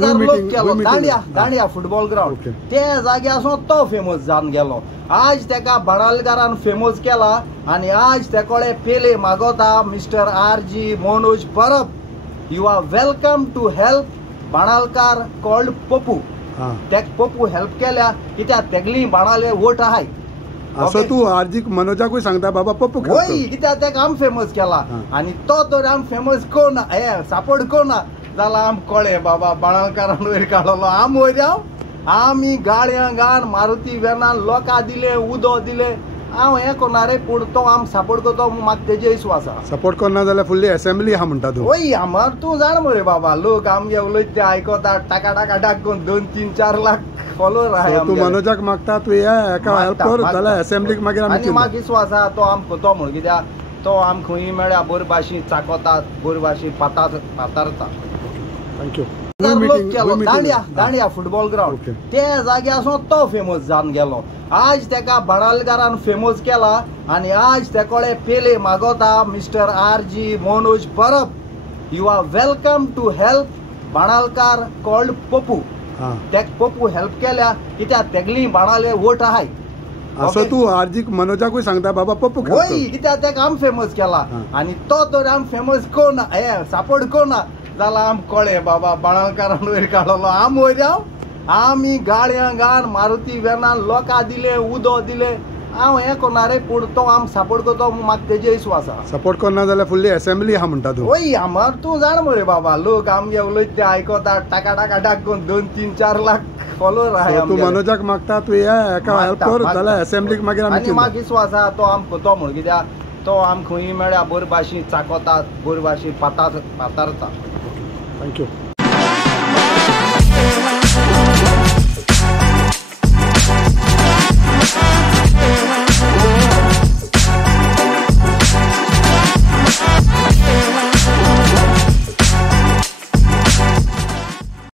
Dandiya football ground ते जाग्यासून तो famous जावन गेलो. आज तेका बाणालकारान फेमस केला आणि आज तेकोळे पेले मागोता mister RG Manoj Parab. You are welcome to help बाणालकार कॉल्ड पप्पू. तेक पप्पू हेल्प केल्या कित्याक तेगली बाणाले वोट आहाय. असो तू RG मनोजाकूय सांगता बाबा पप्पू होय कित्याक तेका आम फेमस केला आणि तो तर आम फेमस कोना हे सपोर्ट कोना जाल्यार आम कळे बाबा बाणालकारान वयर काडलो. आम वयर आमी गाडयां घाण मारुती व्हॅनान लोकां दिले उदो दिले. हांव हें कोना रे पूण तो आम सपोर्ट करतो म्हाका तेजे विश्वास आसा. सपोर्ट करना जाल्यार फुडली असेंब्ली आहा म्हणटा तूं. होय आमार तूं जाण मरे बाबा लोक आमगे उलयत ते आयकता टाका टाका टाक करून 2-3-4 लाख फॉलोवर आहा. तूं मनोजाक मागता तूं हेका हेल्प कर जाल्यार असेंब्लीक मागीर आमी म्हाका विश्वास आहा तो आम करतो म्हण. कित्याक तो आम खंयी मेळ्ळ्यार बरे भाशेन चाकोतात बरे भाशेन पातारता. थँक्यू. दांडिया फुटबॉल ग्राउंड ते जाग्यासून तो फेमस जावन गेलो. आज तेका बाणालकारान फेमस केला आणि आज तेकोळे पेले मागोता mister RG Manoj Parab. You are welcome to help बाणालकार कॉल्ड पप्पू. तेक पप्पू हेल्प केल्या कित्याक तेगली बाणाले वोट आहाय. असो तू RG मनोजाकूय सांगता बाबा पप्पू होय कित्याक तेका आम फेमस केला आणि तो तर आम फेमस कोना हे सपोर्ट कोना जाल्यार आम कळे बाबा बाणालकारान वयर काडलो. आम वयर आमी गाडयां घाण मारुती व्हॅनान लोकां दिले उदो दिले. हांव हें कोना रे पूण तो आम सपोर्ट करतो म्हाका तेजे विश्वास आसा. सपोर्ट करना जाल्यार फुडली असेंब्ली आहा म्हणटा तूं. होय आमार तूं जाण मरे बाबा लोक आमगे उलयत ते आयकता टाका टाका टाक करून 2-3-4 लाख फॉलोवर आहा. तूं मनोजाक मागता तूं हेका हेल्प कर जाल्यार असेंब्लीक मागीर आमी म्हाका विश्वास आहा तो आम करतो म्हण. कित्याक तो आम खंयी मेळ्ळ्यार बरे भाशेन चाकोतात बरे भाशेन पातारता. थँक्यू.